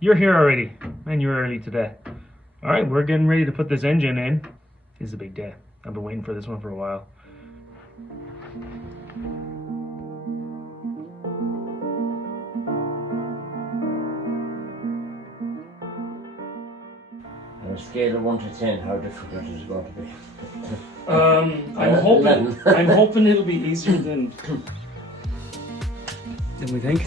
You're here already, and you're early today. All right, we're getting ready to put this engine in. This is a big day. I've been waiting for this one for a while. On a scale of 1 to 10, how difficult is it going to be? I'm hoping it'll be easier than we think.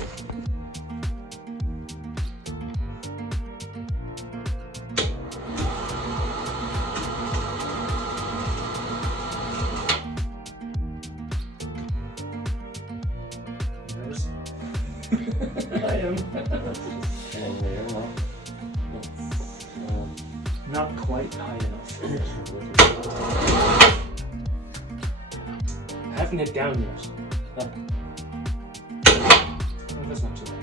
I am. Not quite high enough. I haven't hit down yet. Oh, that's not too bad.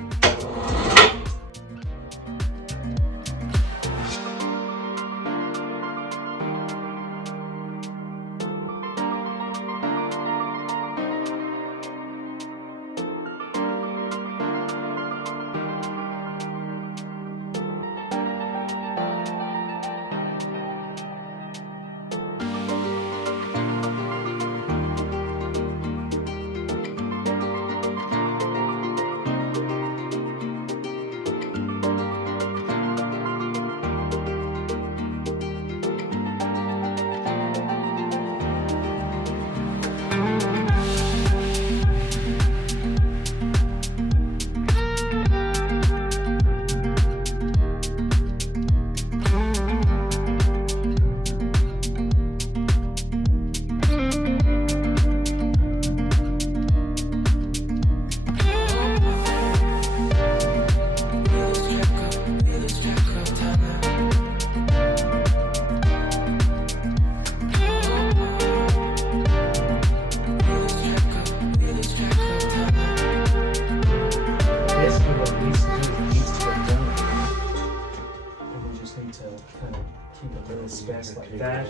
Space like that.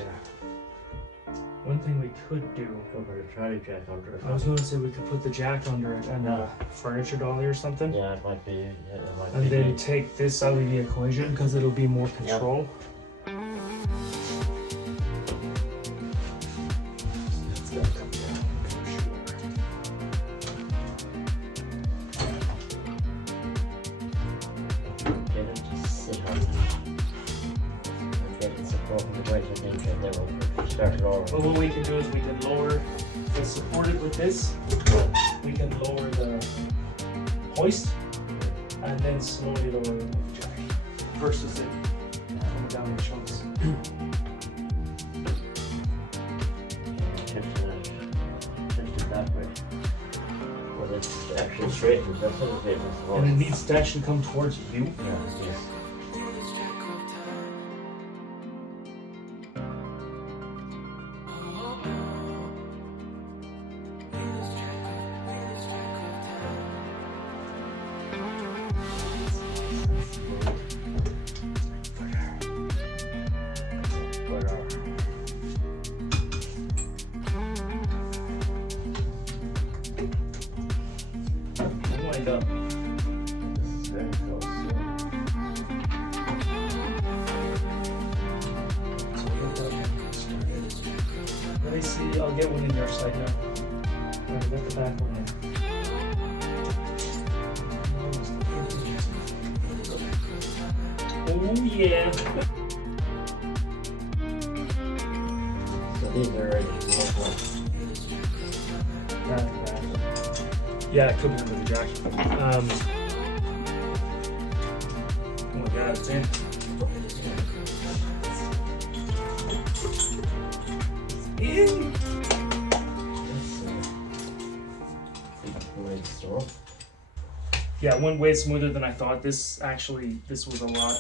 One thing we could do. Cover the trolley jack under it. I was going to say we could put the jack under it and a furniture dolly or something. Yeah, it might be. Yeah, it might and be then big. take this out of the equation because it'll be more control. Get it to sit on it. And get it supporting the weight of the engine. Then we'll start it all. But what we can do is we can lower the supported with this. We can lower the hoist and then slowly lower it with the jack versus it coming down in chunks. Shift it that way. Well, it's actually straight. That's what it is. And it needs to actually come towards you. Yeah, yes. Lined up. This is very close. Let me see, I'll get one in your side now. Alright, get the back one in. Oh yeah! So these are ready. Yeah, it could be under the jack. Oh my god, it's in. In! Yeah, it went way smoother than I thought. This was a lot.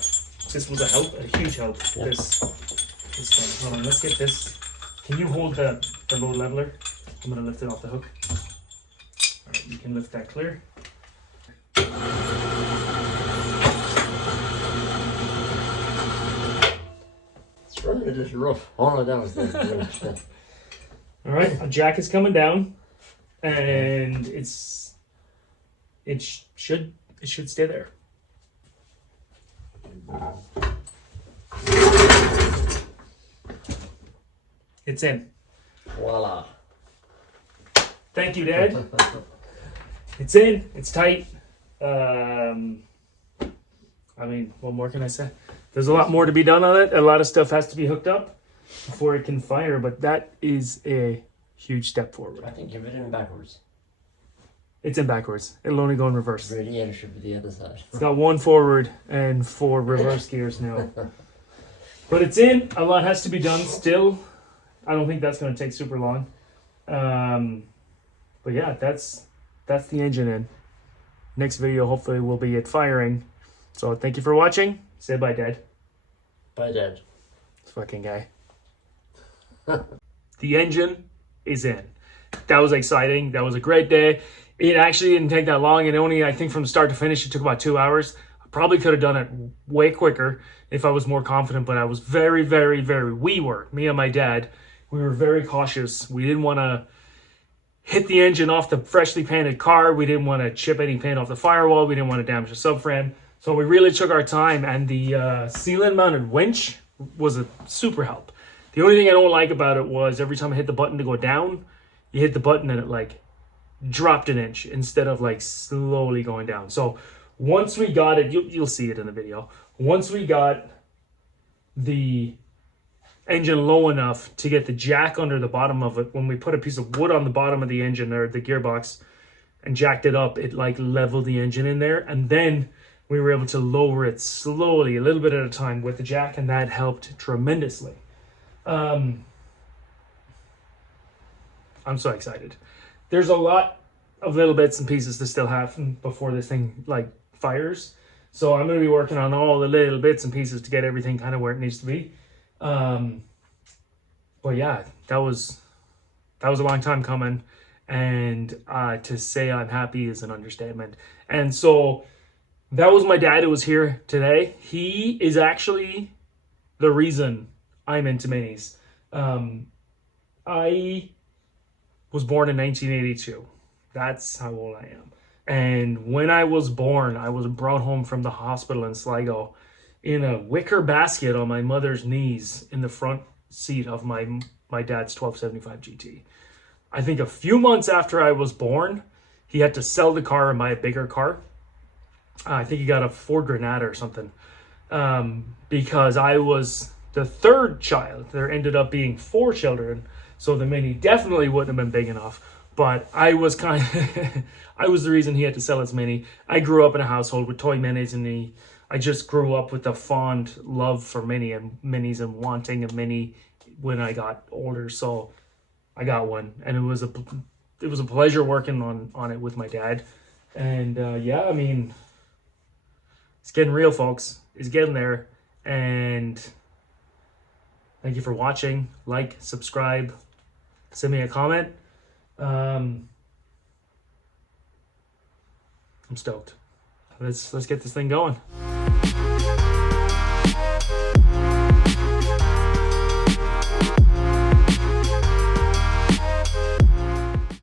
This was a huge help. Yeah. This thing. Hold on, let's get this. Can you hold the load leveler? I'm gonna lift it off the hook. Alright, you can lift that clear. It's running a little rough. Oh no, that was the winch. Alright, a jack is coming down and it should stay there. It's in. Voila. Thank you, Dad. It's in. It's tight. I mean, what more can I say? There's a lot more to be done on it. A lot of stuff has to be hooked up before it can fire, but that is a huge step forward. I think you're in backwards. It's in backwards. It'll only go in reverse. The radiator should be the other side. It's got 1 forward and 4 reverse gears now. But it's in. A lot has to be done still. I don't think that's going to take super long. But yeah, that's the engine in. Next video hopefully will be it firing. So thank you for watching. Say bye, Dad. Bye, Dad. This fucking guy. The engine is in. That was exciting. That was a great day. It actually didn't take that long. It only, I think from start to finish, it took about 2 hours. I probably could have done it way quicker if I was more confident, but I was very, very, me and my dad, we were very cautious. We didn't want to hit the engine off the freshly painted car. We didn't want to chip any paint off the firewall. We didn't want to damage the subframe. So we really took our time, and the ceiling mounted winch was a super help. The only thing I don't like about it was every time I hit the button to go down, you hit the button and it like dropped an inch instead of like slowly going down. So once we got it, you'll see it in the video. Once we got the engine low enough to get the jack under the bottom of it, when we put a piece of wood on the bottom of the engine or the gearbox and jacked it up, it like leveled the engine in there. And then we were able to lower it slowly, a little bit at a time with the jack, and that helped tremendously. I'm so excited. There's a lot of little bits and pieces to still happen before this thing like fires. So I'm going to be working on all the little bits and pieces to get everything kind of where it needs to be. But yeah, that was a long time coming, and to say I'm happy is an understatement. And so that was my dad who was here today. He is actually the reason I'm into minis. I was born in 1982. That's how old I am. And when I was born, I was brought home from the hospital in Sligo in a wicker basket on my mother's knees in the front seat of my dad's 1275 GT. I think a few months after I was born, he had to sell the car and buy a bigger car. I think he got a Ford Granada or something, because I was the third child. There ended up being 4 children, so the Mini definitely wouldn't have been big enough. But I was kind of, I was the reason he had to sell his Mini. I grew up in a household with toy Minis, and I just grew up with a fond love for Minis and wanting a Mini when I got older. So I got one, and it was a pleasure working on it with my dad. And yeah, I mean, it's getting real, folks. It's getting there. And thank you for watching. Like, subscribe, send me a comment. I'm stoked. Let's get this thing going.